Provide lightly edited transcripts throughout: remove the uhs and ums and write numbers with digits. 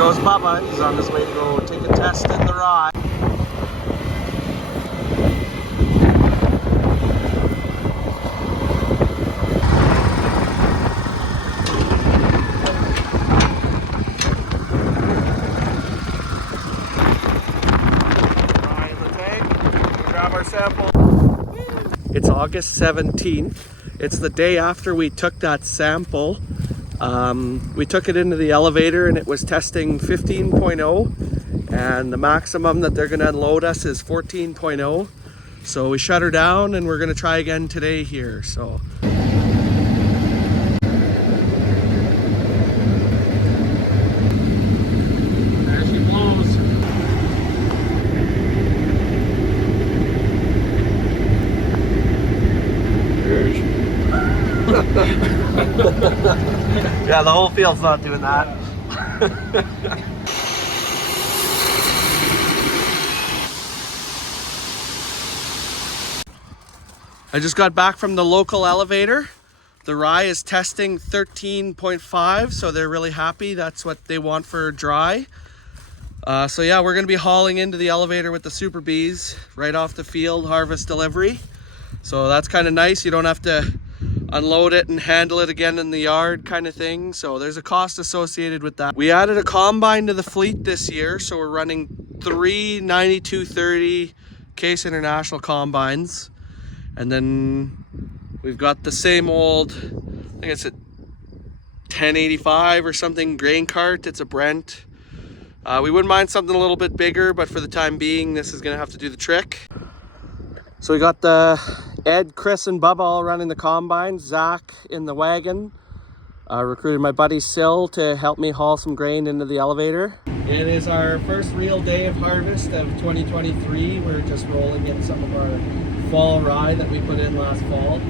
goes Bubba. He's on his way to go take a test in the rye. Rye in the tank. We'll grab our sample. It's August 17th. It's the day after we took that sample. We took it into the elevator and it was testing 15.0, and the maximum that they're going to unload us is 14.0. So we shut her down and we're going to try again today here. So there she blows. Yeah, the whole field's not doing that. I just got back from the local elevator. The rye is testing 13.5, so they're really happy. That's what they want for dry. So yeah, we're gonna be hauling into the elevator with the Super Bees right off the field, harvest delivery. So that's kind of nice. You don't have to unload it and handle it again in the yard kind of thing. So there's a cost associated with that. We added a combine to the fleet this year, so we're running 3 9230 Case International combines. And then we've got the same old, I think it's a 1085 or something grain cart. It's a Brent. We wouldn't mind something a little bit bigger, but for the time being, this is gonna have to do the trick. So we got the Ed, Chris, and Bubba all running the combine. Zach in the wagon. Recruited my buddy Sil to help me haul some grain into the elevator. It is our first real day of harvest of 2023. We're just rolling in some of our fall rye that we put in last fall.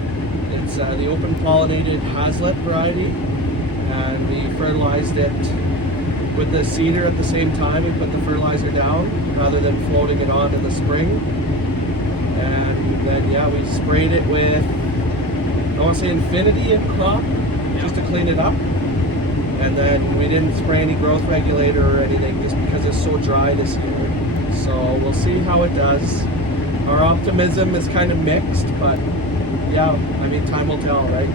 It's the open pollinated Hazlitt variety, and we fertilized it with the seeder at the same time. We put the fertilizer down rather than floating it on in the spring. And then yeah, we sprayed it with, I want to say Infinity and Crop, just to clean it up. And then we didn't spray any growth regulator or anything just because it's so dry this year. So we'll see how it does. Our optimism is kind of mixed, but yeah, I mean, time will tell, right?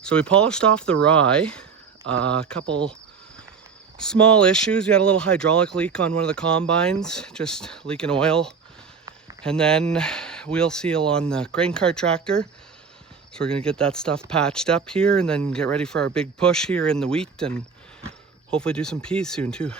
So we polished off the rye. A couple small issues. We had a little hydraulic leak on one of the combines, just leaking oil. And then wheel seal on the grain cart tractor. So we're gonna get that stuff patched up here and then get ready for our big push here in the wheat and hopefully do some peas soon too.